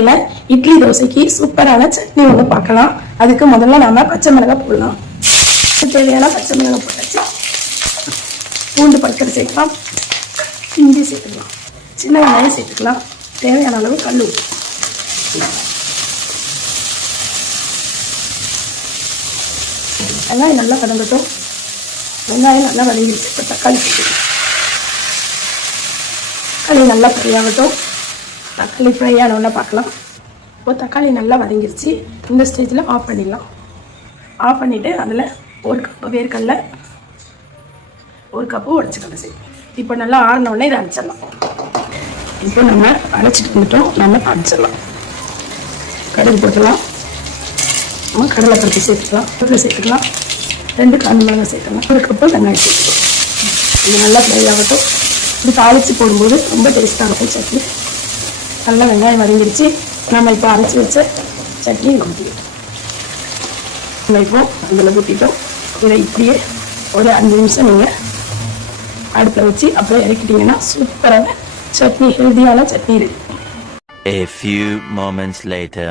இல்லை இட்லி தோசைக்கு சூப்பரான சட்னி ஒன்று பார்க்கலாம். அதுக்கு முதல்ல நாம பச்சை மிளகாய் போடலாம். தேவையான பச்சை மிளகாய் போட்டாச்சு. பூண்டு பற்கரை சேர்க்கலாம், இஞ்சி சேர்த்துக்கலாம், சின்ன வெங்காயம் சேர்த்துக்கலாம், தேவையான அளவு கல் உப்பு. வெங்காயம் நல்லா வதங்கட்டும். வெங்காயம் நல்லா வதங்கிடுச்சு. இப்போ தக்காளி சேர்த்துக்கலாம். தக்காளி நல்லா ஃப்ரை ஆகட்டும். தக்காளி ஃப்ரை ஆனோன்னா பார்க்கலாம். இப்போ தக்காளி நல்லா வதங்கிருச்சு. இந்த ஸ்டேஜில் ஆஃப் பண்ணிடலாம். ஆஃப் பண்ணிவிட்டு அதில் 1 கப்பு வேர்க்கடலை, 1 கப்பு உடச்சிக்கடலை சேர்த்து இப்போ நல்லா ஆறினோடனே இதை அரைச்சிடலாம். இப்போ நம்ம அரைச்சிட்டு வந்துட்டோம். நம்ம அரைச்சிடலாம். கடுகு போட்டுக்கலாம், நம்ம கடலை பருப்பு சேர்த்துக்கலாம், கடலை சேர்த்துக்கலாம், 2 காஞ்ச மிளகாய் சேர்த்துக்கலாம், 1 கப்பு வெங்காயம் சேர்த்துக்கலாம். இது நல்லா ஃப்ரை ஆகட்டும். இப்படி தாளித்து போடும்போது ரொம்ப டேஸ்ட்டாக இருக்கும் சட்னி. நல்லா வெங்காயம் வதங்கிடுச்சு. நம்ம இப்போ அரைச்சி வச்ச சட்னி ஊற்றிட்டோம். நம்ம இப்போ அதில் ஊற்றிட்டோம். இதை இப்படியே ஒரு 5 நிமிஷம் நீங்கள் அடுப்பில் வச்சு அப்படியே இறக்கிட்டிங்கன்னா சூப்பரான சட்னி, ஹெல்தியான சட்னி இருக்குது. A few moments later.